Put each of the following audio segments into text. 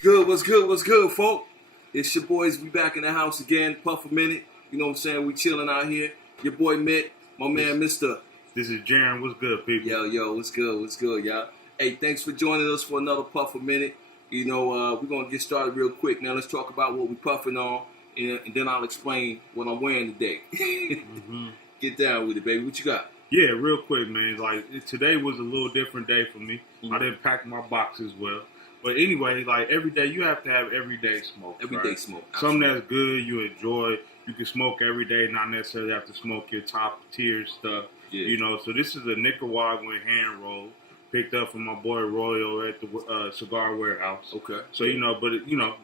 Good, what's good, what's good, folk? It's your boys, we back in the house again, Puff a Minute. You know what I'm saying? We chilling out here. Your boy Mitt, my man Mr. This is Jaron. What's good, people? Yo, what's good, y'all? Hey, thanks for joining us for another Puff a Minute. You know, we're going to get started real quick. Now, let's talk about what we puffing on, and then I'll explain what I'm wearing today. Get down with it, baby. What you got? Yeah, real quick, man. Like, today was a little different day for me. I didn't pack my boxes well. But anyway, like, every day, you have to have everyday smoke. Everyday smoke. Something that's good, you enjoy. You can smoke every day, not necessarily have to smoke your top tier stuff. Yeah. You know, so this is a Nicaraguan hand roll picked up from my boy Royal at the Cigar Warehouse. Okay. So, you know, but,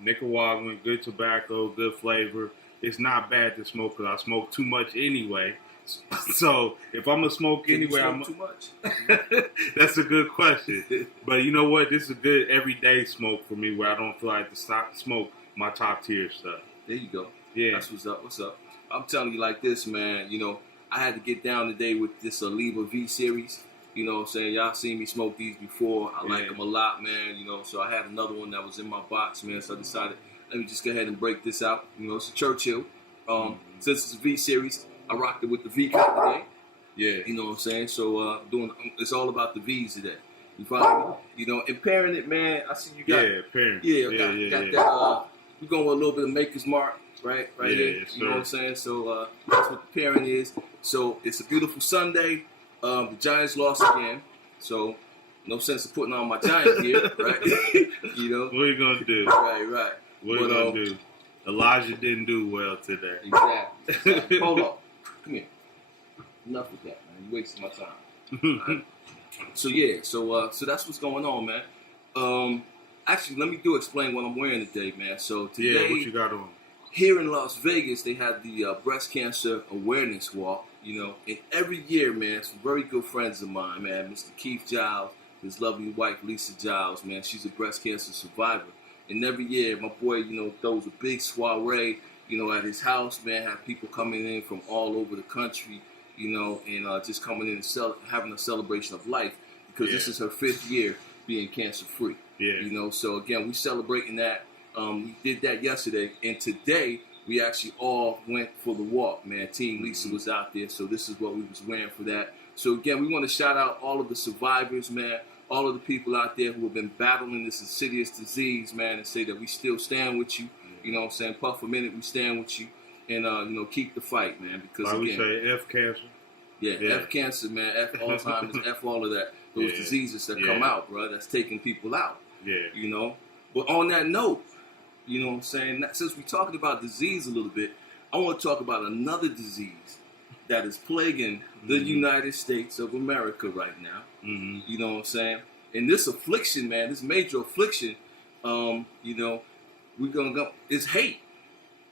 Nicaraguan, good tobacco, good flavor. It's not bad to smoke because I smoke too much anyway. So if I'm gonna smoke anyway, I'm too much. That's a good question. But you know what? This is a good everyday smoke for me, where I don't feel like to stop smoke my top tier stuff. There you go. Yeah, that's what's up. What's up? I'm telling you like this, man. You know, I had to get down today with this Oliva V series. You know what I'm saying? Y'all seen me smoke these before. I like them a lot, man. You know, so I had another one that was in my box, man. So I decided, let me just go ahead and break this out. You know, it's a Churchill. Since it's a V series, I rocked it with the V cut today. Yeah. You know what I'm saying? So it's all about the V's today. You follow me? You know, and pairing it, man, I see you got pairing. Got that we're going with a little bit of Maker's Mark, right here. Yes, you know what I'm saying? So that's what the pairing is. So it's a beautiful Sunday. The Giants lost again. So no sense of putting on my Giant gear, right? You know? What are you gonna do? Right. What are you gonna do? Elijah didn't do well today. Exactly. Hold on. Come here. Enough with that, man. You're wasting my time. Right? So that's what's going on, man. Actually, let me explain what I'm wearing today, man. So today, what you got on? Here in Las Vegas, they had the breast cancer awareness walk. You know, and every year, man, some very good friends of mine, man. Mr. Keith Giles, his lovely wife Lisa Giles, man. She's a breast cancer survivor. And every year, my boy, you know, throws a big soiree, you know, at his house, man. Have people coming in from all over the country, you know, and just coming in and having a celebration of life, because this is her 5th year being cancer-free. Yeah. You know, so again, we celebrating that. We did that yesterday, and today we actually all went for the walk, man. Team Lisa was out there, so this is what we was wearing for that. So again, we want to shout out all of the survivors, man. All of the people out there who have been battling this insidious disease, man, and say that we still stand with you. You know what I'm saying? Puff a Minute, we stand with you. And, you know, keep the fight, man. Because, like again, we say, F cancer. Yeah, F cancer, man. F Alzheimer's, F all of that. Those diseases that come out, bro, that's taking people out. Yeah. You know? But on that note, you know what I'm saying? Since we're talking about disease a little bit, I want to talk about another disease that is plaguing the United States of America right now. You know what I'm saying? And this affliction, man, this major affliction, you know, we're going to go, is hate.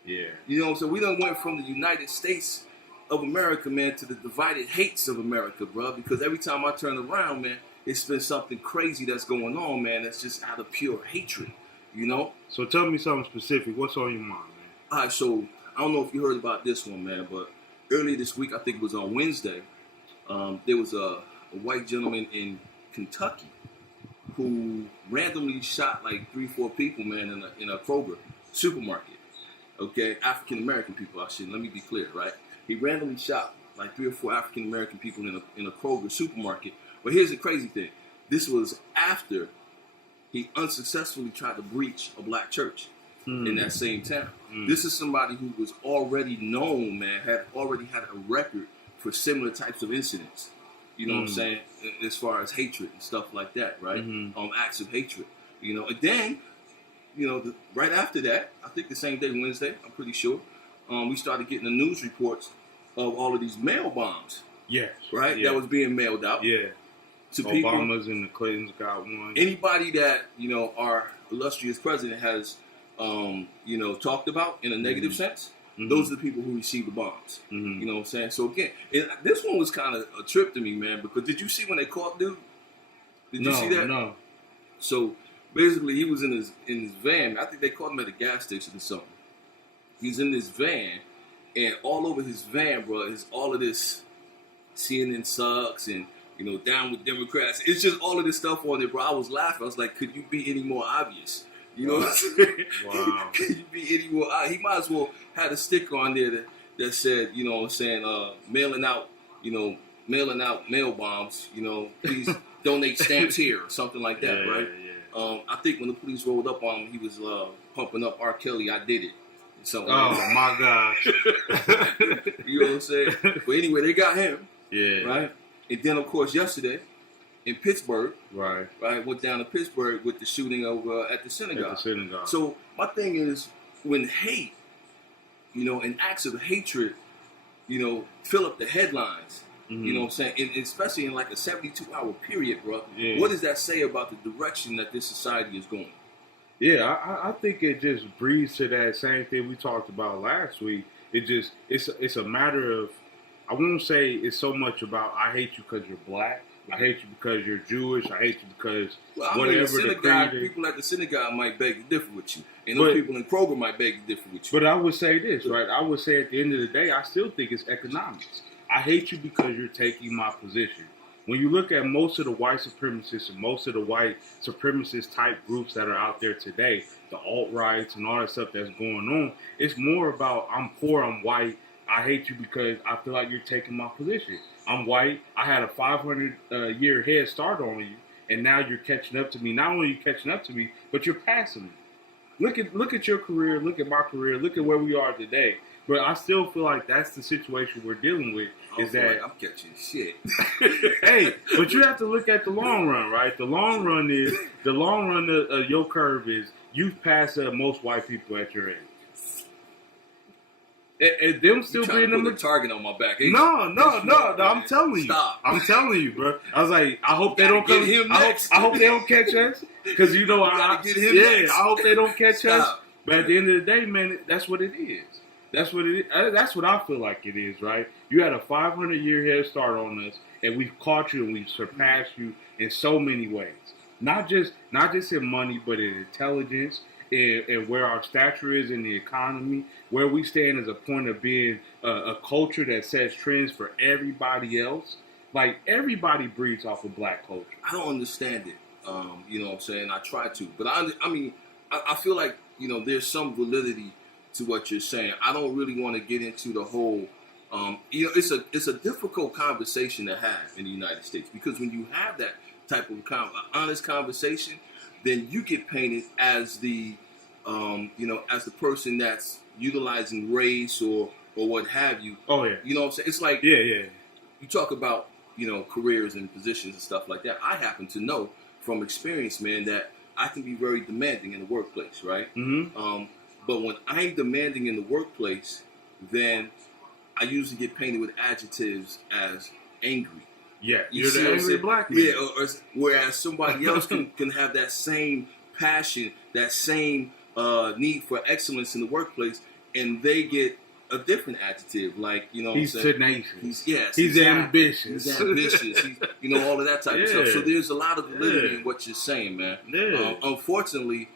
Yeah. You know what I'm saying? We done went from the United States of America, man, to the divided hates of America, bro. Because every time I turn around, man, it's been something crazy that's going on, man, that's just out of pure hatred, you know? So tell me something specific. What's on your mind, man? All right, so I don't know if you heard about this one, man, but earlier this week, I think it was on Wednesday, there was a white gentleman in Kentucky who randomly shot like 3-4 people, man, in a Kroger supermarket. Okay, African American people. Let me be clear, right? He randomly shot like 3 or 4 African American people in a Kroger supermarket. But here's the crazy thing: this was after he unsuccessfully tried to breach a black church in that same town. This is somebody who was already known, man, had already had a record for similar types of incidents. You know what I'm saying? As far as hatred and stuff like that, right? Acts of hatred. You know, and then, you know, right after that, I think the same day, Wednesday, I'm pretty sure, we started getting the news reports of all of these mail bombs. Yes. Right? Yeah. That was being mailed out. Yeah. To people. Obama's and the Clintons got one. Anybody that, you know, our illustrious president has, you know, talked about in a negative sense, those are the people who receive the bombs. You know what I'm saying? So again, this one was kind of a trip to me, man, because did you see when they caught dude? Did you see that? No. So basically, he was in his van. I think they caught him at a gas station or something. He's in this van, and all over his van, bro, is all of this CNN sucks and, you know, down with Democrats. It's just all of this stuff on there, bro. I was laughing. I was like, could you be any more obvious? You know what I'm saying? Wow. Can you be any more? He might as well had a sticker on there that said, you know what I'm saying, mailing out mail bombs, you know, please donate stamps here or something like that, right? Yeah. I think when the police rolled up on him, he was pumping up R. Kelly, I Did It. Something like Oh, my gosh. You know what I'm saying? But anyway, they got him, Yeah. right? And then, of course, yesterday in Pittsburgh, Right. went down to Pittsburgh with the shooting of at the synagogue. At the synagogue. So my thing is, when hate, you know, and acts of hatred, you know, fill up the headlines, you know what I'm saying? And especially in like a 72-hour period, bro. Yeah. What does that say about the direction that this society is going? Yeah, I think it just breeds to that same thing we talked about last week. It's a matter of, I won't say it's so much about I hate you because you're black. I hate you because you're Jewish. I hate you because whatever the creed is. People at the synagogue might beg to differ with you. And those people in Kroger might beg to differ with you. But I would say this, right? I would say at the end of the day, I still think it's economics. I hate you because you're taking my position. When you look at most of the white supremacists and most of the white supremacist type groups that are out there today, the alt-rights and all that stuff that's going on, it's more about I'm poor, I'm white, I hate you because I feel like you're taking my position. I'm white, I had a 500-year head start on you, and now you're catching up to me. Not only are you catching up to me, but you're passing me. Look at your career, look at my career, look at where we are today. But I still feel like that's the situation we're dealing with. Is that I'm catching shit. Hey, but you have to look at the long run, right? The long run of your curve is you've passed most white people at your age. And them still being the target on my back. No. I'm telling you. Stop. I'm telling you, bro. I was like, I hope they don't come. I hope they don't catch us, because you know I hope they don't catch us. But at the end of the day, man, that's what it is. That's what it is. That's what I feel like it is, right? You had a 500-year head start on us, and we've caught you and we've surpassed you in so many ways. Not just in money, but in intelligence, and where our stature is in the economy, where we stand as a point of being a culture that sets trends for everybody else. Like, everybody breeds off of black culture. I don't understand it. You know what I'm saying? I try to. But I feel like, you know, there's some validity to what you're saying. I don't really want to get into the whole, you know, it's a difficult conversation to have in the United States, because when you have that type of honest conversation, then you get painted as the, you know, as the person that's utilizing race or what have you. Oh yeah. You know what I'm saying? It's like, yeah. You talk about, you know, careers and positions and stuff like that. I happen to know from experience, man, that I can be very demanding in the workplace, right? Mm-hmm. But when I'm demanding in the workplace, then I usually get painted with adjectives as angry. Yeah, you're the angry black man. Yeah, whereas somebody else can have that same passion, that same need for excellence in the workplace, and they get a different adjective, like, you know, he's tenacious. He's ambitious. He's ambitious. He's, you know, all of that type of stuff. So there's a lot of validity in what you're saying, man. Yeah. Unfortunately,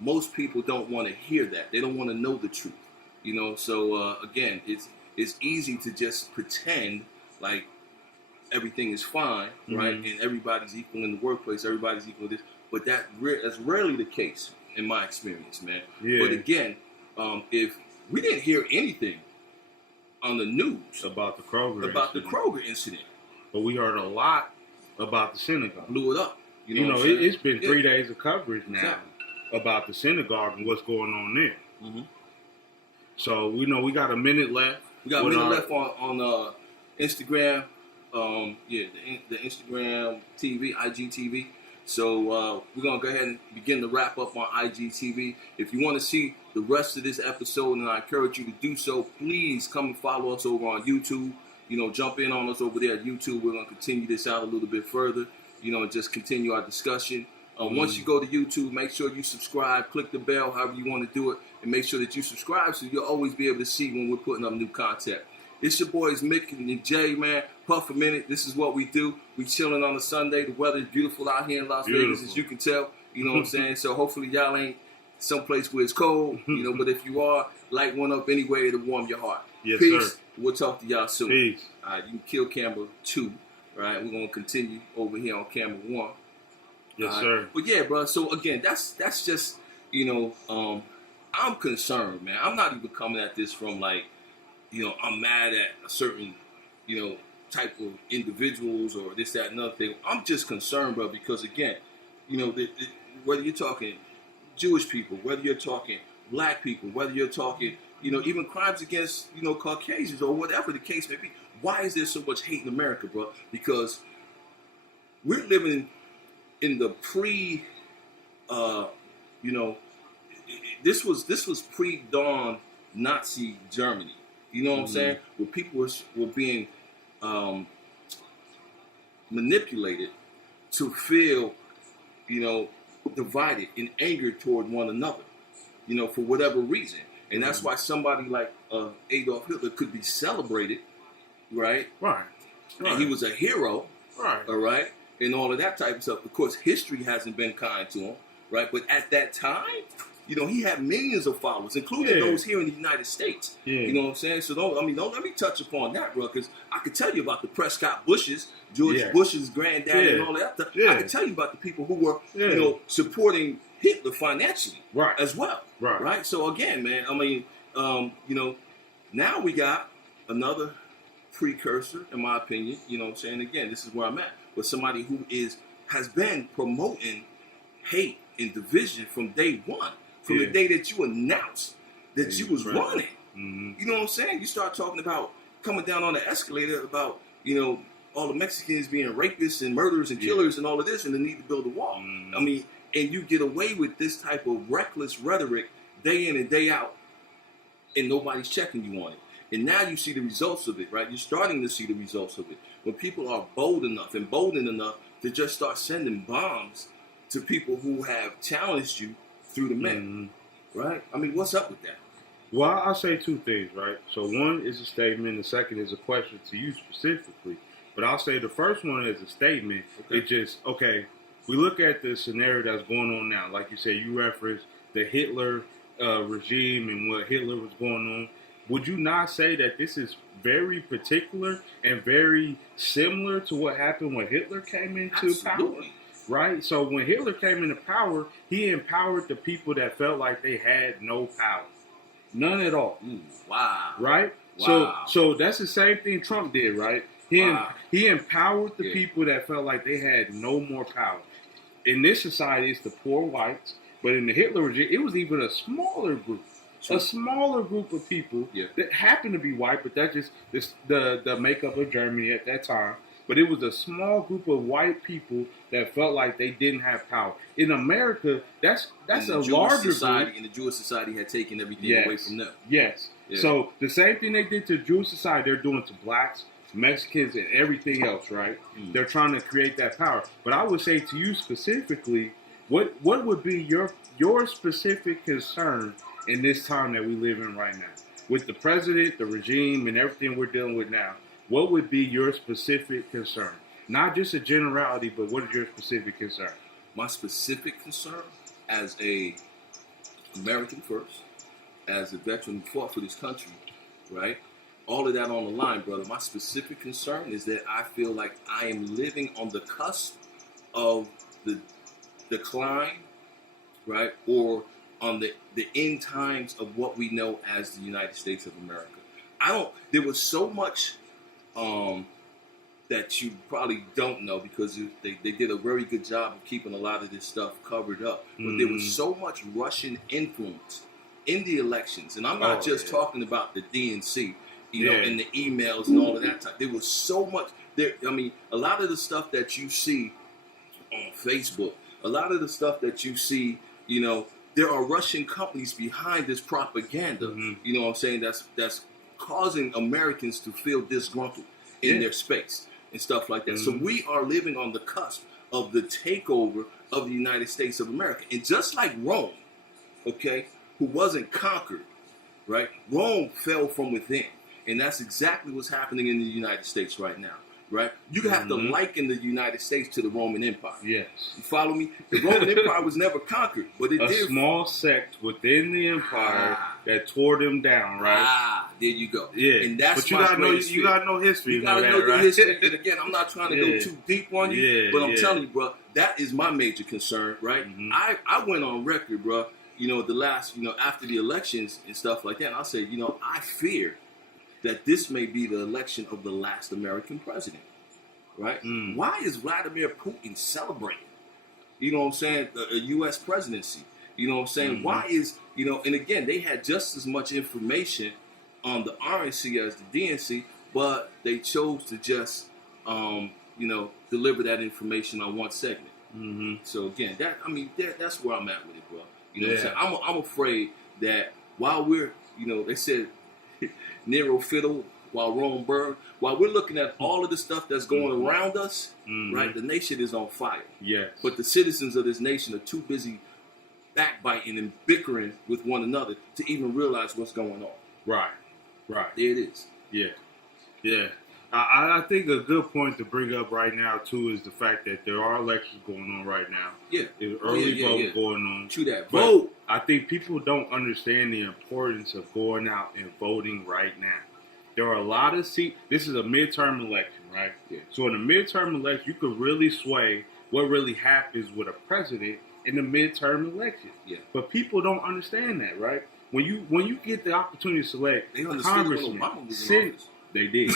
most people don't want to hear that. They don't want to know the truth. You know, so again, it's easy to just pretend like everything is fine, right? And everybody's equal in the workplace. Everybody's equal to this, but that's rarely the case in my experience, man. Yeah. But again, if we didn't hear anything on the news about the Kroger incident, but we heard a lot about the synagogue. Blew it up. You know, it's been 3 days of coverage now about the synagogue and what's going on there. Mm-hmm. So we know we got a minute left. We got a minute left on Instagram. The Instagram TV, IGTV. So we're going to go ahead and begin to wrap up on IGTV. If you want to see the rest of this episode, and I encourage you to do so, please come and follow us over on YouTube. You know, jump in on us over there at YouTube. We're going to continue this out a little bit further, you know, and just continue our discussion. Once you go to YouTube, make sure you subscribe, click the bell, however you want to do it, and make sure that you subscribe so you'll always be able to see when we're putting up new content. It's your boys Mick and Jay, man. Puff a minute. This is what we do. We chilling on a Sunday. The weather is beautiful out here in Las Vegas, as you can tell. You know what I'm saying? So hopefully y'all ain't someplace where it's cold, you know, but if you are, light one up anyway to warm your heart. Yes, Peace. sir. We'll talk to y'all soon. Peace. All right, you can kill camera 2. All right, we're going to continue over here on camera 1. Yes, sir. But yeah, bro. So again, that's just I'm concerned, man. I'm not even coming at this from like I'm mad at a certain type of individuals or this, that, and other thing. I'm just concerned, bro, because again, whether you're talking Jewish people, whether you're talking black people, whether you're talking, even crimes against, Caucasians or whatever the case may be. Why is there so much hate in America, bro? Because we're living in the this was pre-dawn Nazi Germany. You know what I'm saying? Where people were being manipulated to feel, divided and angered toward one another, for whatever reason. And that's why somebody like Adolf Hitler could be celebrated, right? Right. And he was a hero, right? All right, and all of that type of stuff. Of course, history hasn't been kind to him, right? But at that time, he had millions of followers, including those here in the United States. Yeah. You know what I'm saying? So don't let me touch upon that, bro, because I could tell you about the Prescott Bushes, George Bush's granddaddy, and all that stuff. I could tell you about the people who were, supporting Hitler financially, as well, right? So again, man, now we got another precursor, in my opinion. You know what I'm saying? Again, this is where I'm at, with somebody who has been promoting hate and division from day one. From the day that you announced that you was running. Mm-hmm. You know what I'm saying? You start talking about coming down on the escalator about, all the Mexicans being rapists and murderers and killers and all of this and the need to build a wall. Mm-hmm. And you get away with this type of reckless rhetoric day in and day out, and nobody's checking you on it. And now you see the results of it, right? You're starting to see the results of it. When people are bold enough and emboldened enough to just start sending bombs to people who have challenged you through the mail, right? What's up with that? Well, I'll say two things, right? So one is a statement, the second is a question to you specifically. But I'll say the first one is a statement. Okay. It just, we look at the scenario that's going on now. Like you said, you referenced the Hitler regime and what Hitler was going on. Would you not say that this is very particular and very similar to what happened when Hitler came into power? Right? So when Hitler came into power, he empowered the people that felt like they had no power. None at all. Wow. Right? Wow. So that's the same thing Trump did, right? He empowered the people that felt like they had no more power. In this society, it's the poor whites, but in the Hitler regime, it was even a smaller group. Sure. A smaller group of people that happened to be white, but that's just the makeup of Germany at that time. But it was a small group of white people that felt like they didn't have power. In America, that's a larger group. And the Jewish society had taken everything away from them. Yes. Yeah. So the same thing they did to the Jewish society, they're doing to blacks, Mexicans, and everything else, right? They're trying to create that power. But I would say to you specifically, what would be your specific concern in this time that we live in right now? With the president, the regime, and everything we're dealing with now, what would be your specific concern? Not just a generality, but what is your specific concern? My specific concern as a American first, as a veteran who fought for this country, right? All of that on the line, brother. My specific concern is that I feel like I am living on the cusp of the decline, right? Or on the end times of what we know as the United States of America. There was so much that you probably don't know because they did a very good job of keeping a lot of this stuff covered up. But there was so much Russian influence in the elections. And I'm not just talking about the DNC, and the emails and all of that type. There was so much there. A lot of the stuff that you see on Facebook, a lot of the stuff that you see, there are Russian companies behind this propaganda. You know what I'm saying? That's causing Americans to feel disgruntled in their space and stuff like that. So we are living on the cusp of the takeover of the United States of America. And just like Rome, who wasn't conquered, right? Rome fell from within. And that's exactly what's happening in the United States right now. right? You have to liken the United States to the Roman Empire. Yes. You follow me? The Roman Empire was never conquered, but it A did. small sect within the empire that tore them down, right? There you go. Yeah. And that's but you my gotta know greatest you fear. gotta know history. You gotta that, know the right? history. And again, I'm not trying to go too deep on you, Yeah, but I'm yeah. telling you, bro, that is my major concern, right? I went on record, bro, the last, after the elections and stuff like that, and I said, I fear that this may be the election of the last American president, right? Why is Vladimir Putin celebrating, you know what I'm saying, a U.S. presidency? You know what I'm saying? Why is, and again, they had just as much information on the RNC as the DNC, but they chose to just, deliver that information on one segment. So again, that's where I'm at with it, bro. You know what I'm saying? I'm afraid that while we're, they said Nero fiddle while Rome burned, while we're looking at all of the stuff that's going around us, right, the nation is on fire. Yes. But the citizens of this nation are too busy backbiting and bickering with one another to even realize what's going on. Right. There it is. Yeah. I think a good point to bring up right now, too, is the fact that there are elections going on right now. Yeah. There's early vote going on. True that. But Vote. I think people don't understand the importance of going out and voting right now. There are a lot of seats. This is a midterm election, right? Yeah. So in a midterm election, you could really sway what really happens with a president in the midterm election. Yeah. But people don't understand that, right? When you get the opportunity to select They understood when congressmen, Obama was in senate, office. they did.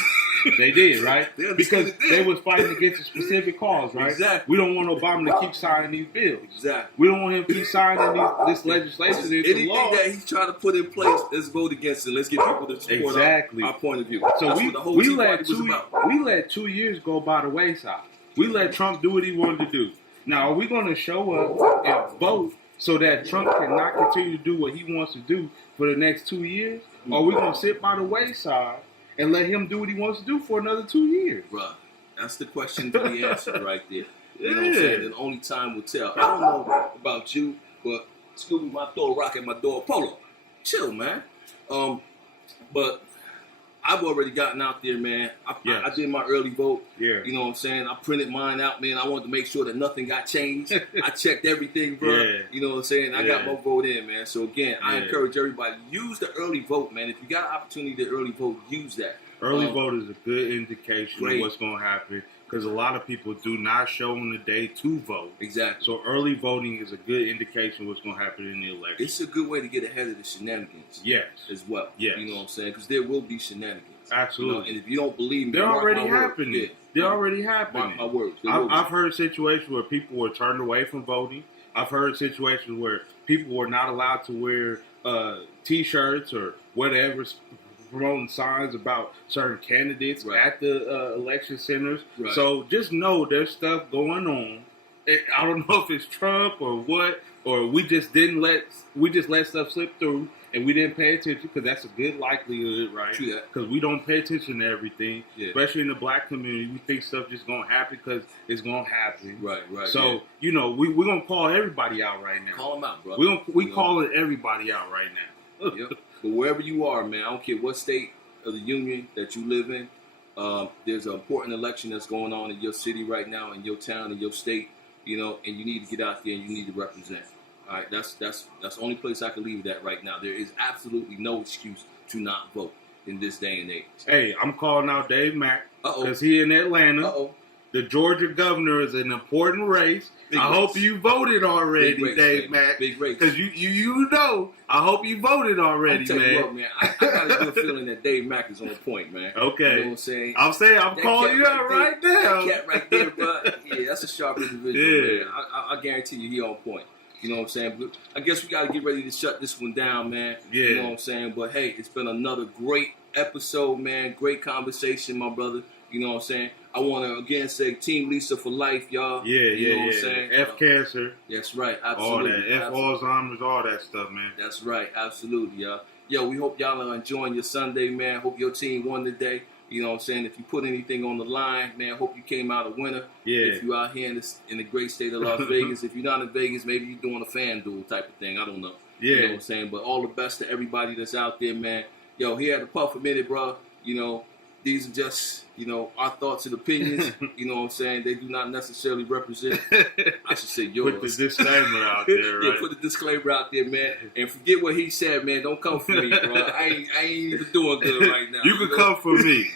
They did, right? They understood Because it then. they was fighting against a specific cause, right? Exactly. We don't want Obama to keep signing these bills. Exactly. We don't want him to keep signing this legislation into Anything law. that he's trying to put in place, let's vote against it. Let's get people to support our point of view. So That's what the whole Tea Party was about. we let 2 years go by the wayside. We let Trump do what he wanted to do. Now, are we going to show up and vote so that Trump cannot continue to do what he wants to do for the next 2 years? Or are we going to sit by the wayside and let him do what he wants to do for another 2 years? Bruh, that's the question to be answered right there. You know what I'm saying? And only time will tell. I don't know about you, but Scooby, my door rock at my door. Polo, chill, man. But I've already gotten out there, man. I did my early vote. Yeah. You know what I'm saying? I printed mine out, man. I wanted to make sure that nothing got changed. I checked everything, bro. Yeah. You know what I'm saying? I got my vote in, man. So again, I encourage everybody, use the early vote, man. If you got an opportunity to early vote, use that. Early vote is a good indication of what's going to happen because a lot of people do not show on the day to vote. Exactly. So early voting is a good indication of what's going to happen in the election. It's a good way to get ahead of the shenanigans. Yes. As well. Yes. You know what I'm saying? Because there will be shenanigans. Absolutely. And if you don't believe me, they're already my happening. Word. They're already happening. Mark my words. I've heard situations where people were turned away from voting. I've heard situations where people were not allowed to wear T-shirts or whatever, promoting signs about certain candidates at the election centers. Right. So just know there's stuff going on. I don't know if it's Trump or what, or we just let stuff slip through and we didn't pay attention because that's a good likelihood, right? True that. Because we don't pay attention to everything, especially in the black community. We think stuff just gonna happen because it's gonna happen. Right. So we're gonna call everybody out right now. Call them out, bro. We calling everybody out right now. Yep. But wherever you are, man, I don't care what state of the union that you live in, there's an important election that's going on in your city right now, in your town, in your state, and you need to get out there and you need to represent. All right, that's the only place I can leave that right now. There is absolutely no excuse to not vote in this day and age. Hey, I'm calling out Dave Mack because he in Atlanta. The Georgia governor is an important race. I hope you voted already, Dave Mack. Big race. Because you know, I hope you voted already, man. I got a good feeling that Dave Mack is on point, man. Okay. You know what I'm saying? I'm calling you out right now. That cat right there, bro. Yeah, that's a sharp individual, man. I guarantee you he on point. You know what I'm saying? But I guess we got to get ready to shut this one down, man. Yeah. You know what I'm saying? But hey, it's been another great episode, man. Great conversation, my brother. You know what I'm saying? I want to again say Team Lisa for life, y'all. You know what I'm saying? F cancer. That's right. Absolutely. All that. F Alzheimer's, all that stuff, man. That's right. Absolutely, y'all. Yo, we hope y'all are enjoying your Sunday, man. Hope your team won today. You know what I'm saying? If you put anything on the line, man, hope you came out a winner. Yeah. If you're out here in the great state of Las Vegas, if you're not in Vegas, maybe you're doing a fan duel type of thing. I don't know. Yeah. You know what I'm saying? But all the best to everybody that's out there, man. Yo, here at the Puff a Minute, bro. these are just, our thoughts and opinions. You know what I'm saying? They do not necessarily represent, I should say, yours. Put the disclaimer out there, right? Yeah, put the disclaimer out there, man. And forget what he said, man. Don't come for me, bro. I ain't even doing good right now. You can come for me.